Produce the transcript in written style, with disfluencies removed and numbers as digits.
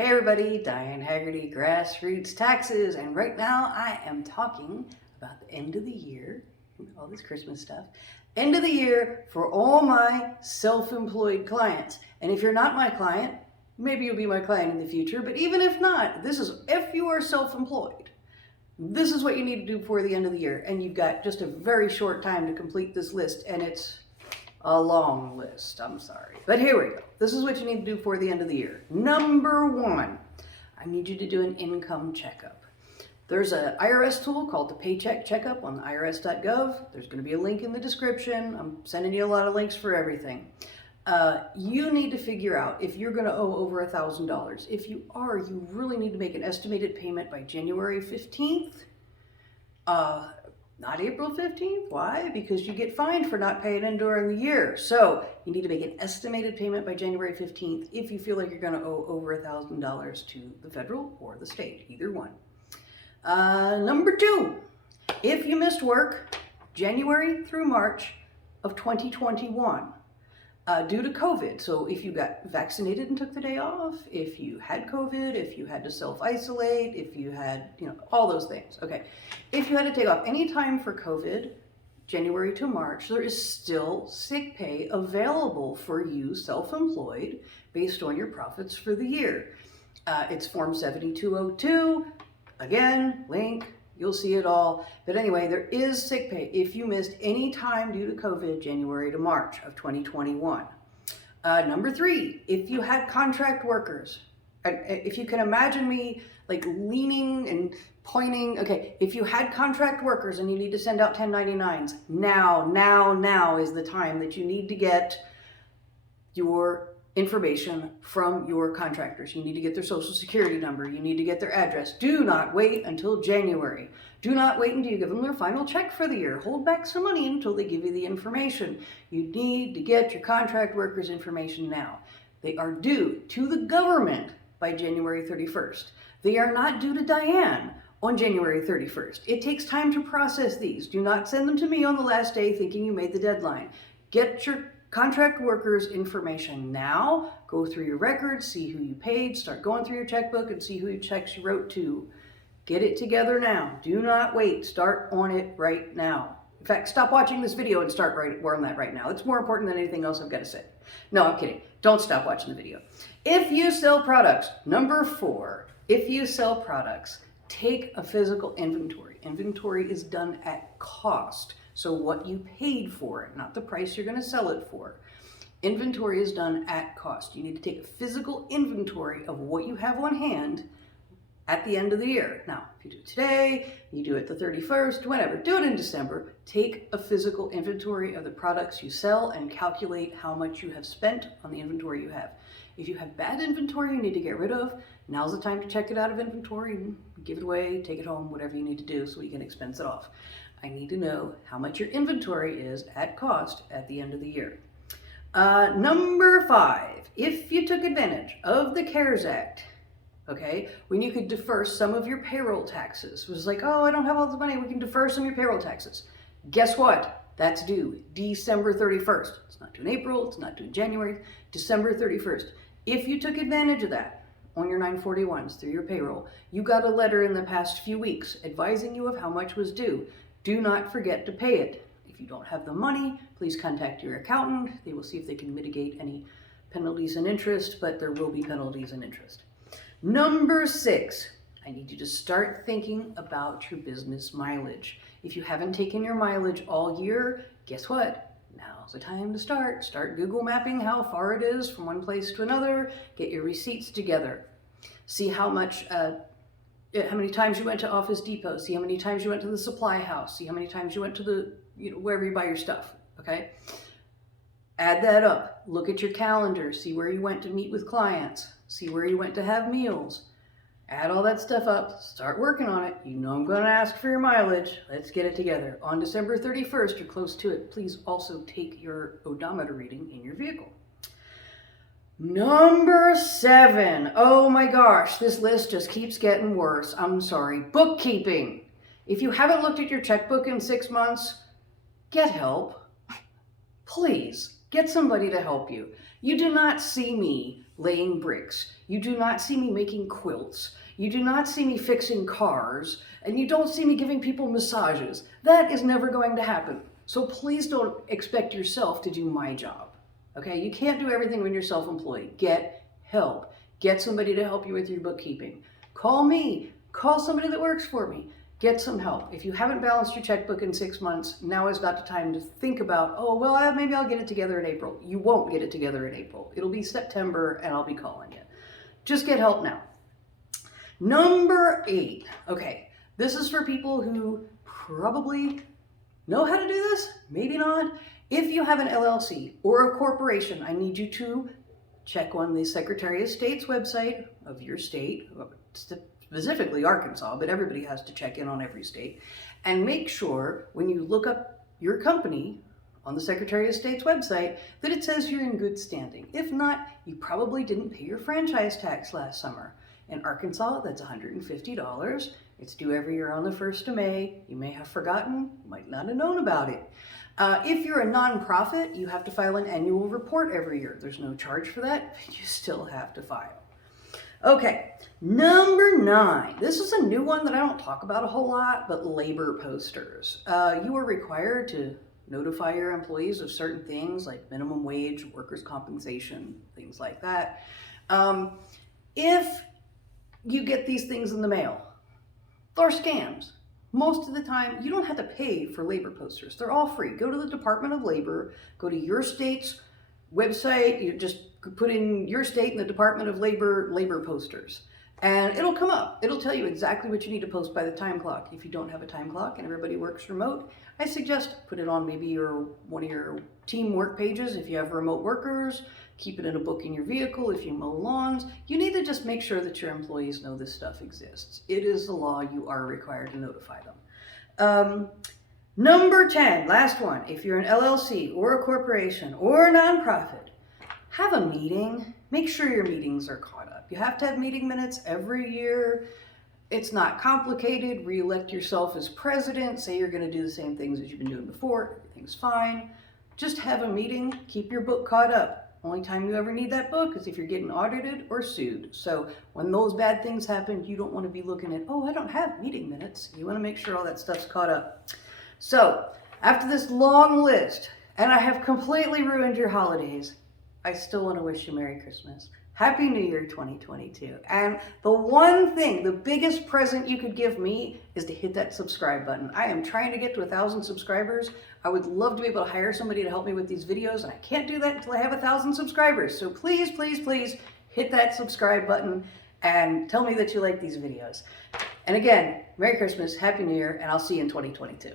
Hey everybody, Diane Haggerty, Grassroots Taxes, and right now I am talking about the end of the year, all this Christmas stuff, end of the year for all my self-employed clients. And if you're not my client, maybe you'll be my client in the future, but even if not, this is if you are self-employed. This is what you need to do before the end of the year, and you've got just a very short time to complete this list, and it's a long list, I'm sorry. But here we go. This is what you need to do before the end of the year. Number one, I need you to do an income checkup. There's an IRS tool called the Paycheck Checkup on irs.gov. There's going to be a link in the description. I'm sending you a lot of links for everything. You need to figure out if you're going to owe over $1,000. If you are, you really need to make an estimated payment by January 15th. Not April 15th. Why? Because you get fined for not paying in during the year. So you need to make an estimated payment by January 15th if you feel like you're going to owe over $1,000 to the federal or the state, either one. Number two, if you missed work January through March of 2021 due to COVID, so if you got vaccinated and took the day off, if you had COVID, if you had to self-isolate, if you had, all those things, okay. If you had to take off any time for COVID, January to March, there is still sick pay available for you self-employed based on your profits for the year. It's Form 7202, again, link, you'll see it all. But anyway, there is sick pay if you missed any time due to COVID, January to March of 2021. Number three, if you had contract workers, if you can imagine me like leaning and pointing, okay, if you had contract workers and you need to send out 1099s, now is the time that you need to get your information from your contractors. You need to get their social security number. You need to get their address. Do not wait until January. Do not wait until you give them their final check for the year. Hold back some money until they give you the information. You need to get your contract workers' information now. They are due to the government by January 31st. They are not due to Diane on January 31st. It takes time to process these. Do not send them to me on the last day thinking you made the deadline. Get your contract workers information now. Go through your records, see who you paid, start going through your checkbook and see who your checks you wrote to. Get it together now. Do not wait. Start on it right now. In fact, stop watching this video and start on that right now. It's more important than anything else I've got to say. No, I'm kidding. Don't stop watching the video. If you sell products, number four, if you sell products, take a physical inventory. Inventory is done at cost. So what you paid for it, not the price you're going to sell it for. Inventory is done at cost. You need to take a physical inventory of what you have on hand at the end of the year. Now, if you do it today, you do it the 31st, whenever, do it in December. Take a physical inventory of the products you sell and calculate how much you have spent on the inventory you have. If you have bad inventory you need to get rid of, now's the time to check it out of inventory and give it away, take it home, whatever you need to do so you can expense it off. I need to know how much your inventory is at cost at the end of the year. Number five, if you took advantage of the CARES Act, okay, when you could defer some of your payroll taxes, it was like, oh, I don't have all the money, we can defer some of your payroll taxes. Guess what? That's due December 31st. It's not due in April, it's not due in January, December 31st. If you took advantage of that on your 941s through your payroll, you got a letter in the past few weeks advising you of how much was due. Do not forget to pay it. If you don't have the money, please contact your accountant. They will see if they can mitigate any penalties and interest, but there will be penalties and interest. Number six, I need you to start thinking about your business mileage. If you haven't taken your mileage all year, guess what? Now's the time to start. Start Google mapping how far it is from one place to another. Get your receipts together. See how many times you went to Office Depot, see how many times you went to the supply house, see how many times you went to the, wherever you buy your stuff, okay? Add that up. Look at your calendar, see where you went to meet with clients, see where you went to have meals. Add all that stuff up, start working on it. You know I'm going to ask for your mileage. Let's get it together. On December 31st, or close to it, please also take your odometer reading in your vehicle. Number seven. Oh my gosh, this list just keeps getting worse. I'm sorry. Bookkeeping. If you haven't looked at your checkbook in 6 months, get help. Please, get somebody to help you. You do not see me laying bricks. You do not see me making quilts. You do not see me fixing cars. And you don't see me giving people massages. That is never going to happen. So please don't expect yourself to do my job. Okay? You can't do everything when you're self-employed. Get help. Get somebody to help you with your bookkeeping. Call me. Call somebody that works for me. Get some help. If you haven't balanced your checkbook in 6 months, now is not the time to think about, oh, well, maybe I'll get it together in April. You won't get it together in April. It'll be September and I'll be calling you. Just get help now. Number 8. Okay, this is for people who probably know how to do this, maybe not. If you have an LLC or a corporation, I need you to check on the Secretary of State's website of your state, specifically Arkansas, but everybody has to check in on every state, and make sure when you look up your company on the Secretary of State's website that it says you're in good standing. If not, you probably didn't pay your franchise tax last summer. In Arkansas, that's $150. It's due every year on the 1st of May. You may have forgotten, might not have known about it. If you're a nonprofit, you have to file an annual report every year. There's no charge for that, but you still have to file. Okay, number 9. This is a new one that I don't talk about a whole lot, but labor posters. You are required to notify your employees of certain things like minimum wage, workers' compensation, things like that. If you get these things in the mail, they're scams. Most of the time, you don't have to pay for labor posters. They're all free. Go to the Department of Labor, go to your state's website, you just put in your state and the Department of labor posters, and it'll come up. It'll tell you exactly what you need to post by the time clock. If you don't have a time clock and everybody works remote, I suggest put it on maybe one of your team work pages if you have remote workers. Keep it in a book in your vehicle if you mow lawns. You need to just make sure that your employees know this stuff exists. It is the law. You are required to notify them. Number 10, last one. If you're an LLC or a corporation or a nonprofit, have a meeting. Make sure your meetings are caught up. You have to have meeting minutes every year. It's not complicated. Re-elect yourself as president. Say you're going to do the same things as you've been doing before. Everything's fine. Just have a meeting. Keep your book caught up. Only time you ever need that book is if you're getting audited or sued. So when those bad things happen, you don't want to be looking at, oh, I don't have meeting minutes. You want to make sure all that stuff's caught up. So after this long list, and I have completely ruined your holidays, I still want to wish you Merry Christmas. Happy New Year 2022. And the one thing, the biggest present you could give me is to hit that subscribe button. I am trying to get to 1,000 subscribers. I would love to be able to hire somebody to help me with these videos, and I can't do that until I have 1,000 subscribers. So please, please, please hit that subscribe button and tell me that you like these videos. And again, Merry Christmas, Happy New Year, and I'll see you in 2022.